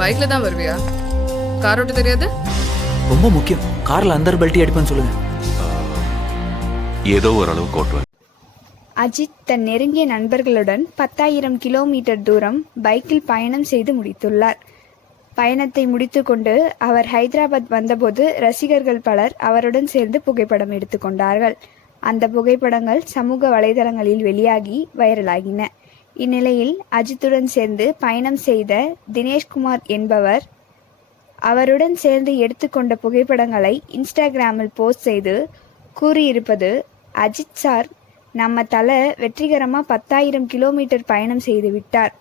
பைக்ல தான் வருவியா? கார் ஓட்ட தெரியாது? ரொம்ப முக்கியம். கார்ல அந்த பெல்ட் அடிப்பேன்னு சொல்லுங்க. ஏதோ ஓரளவுக்கு ஓட்டுவேன். அஜித் தன் நெருங்கிய நண்பர்களுடன் 10,000 கிலோமீட்டர் தூரம் பைக்கில் பயணம் செய்து முடித்துள்ளார். பயணத்தை முடித்துக்கொண்டு அவர் ஹைதராபாத் வந்தபோது ரசிகர்கள் பலர் அவருடன் சேர்ந்து புகைப்படம் எடுத்துக்கொண்டார்கள். அந்த புகைப்படங்கள் சமூக வலைதளங்களில் வெளியாகி வைரலாகின. இந்நிலையில் அஜித்துடன் சேர்ந்து பயணம் செய்த தினேஷ்குமார் என்பவர் அவருடன் சேர்ந்து எடுத்துக்கொண்ட புகைப்படங்களை இன்ஸ்டாகிராமில் போஸ்ட் செய்து கூறியிருப்பது, அஜித் சார் நம்ம தலை வெற்றிகரமாக 10,000 கிலோமீட்டர் பயணம் செய்து விட்டார்.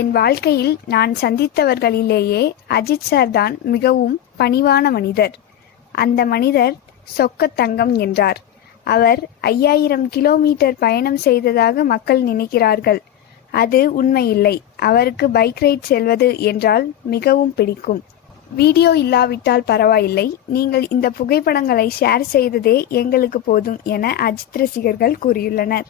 என் வாழ்க்கையில் நான் சந்தித்தவர்களிலேயே அஜித் சார் தான் மிகவும் பணிவான மனிதர். அந்த மனிதர் சொக்க தங்கம் என்றார். அவர் 5,000 கிலோமீட்டர் பயணம் செய்ததாக மக்கள் நினைக்கிறார்கள். அது உண்மையில்லை. அவருக்கு பைக் ரைட் செல்வது என்றால் மிகவும் பிடிக்கும். வீடியோ இல்லாவிட்டால் பரவாயில்லை, நீங்கள் இந்த புகைப்படங்களை ஷேர் செய்ததே எங்களுக்கு போதும் என அஜித் ரசிகர்கள் கூறியுள்ளனர்.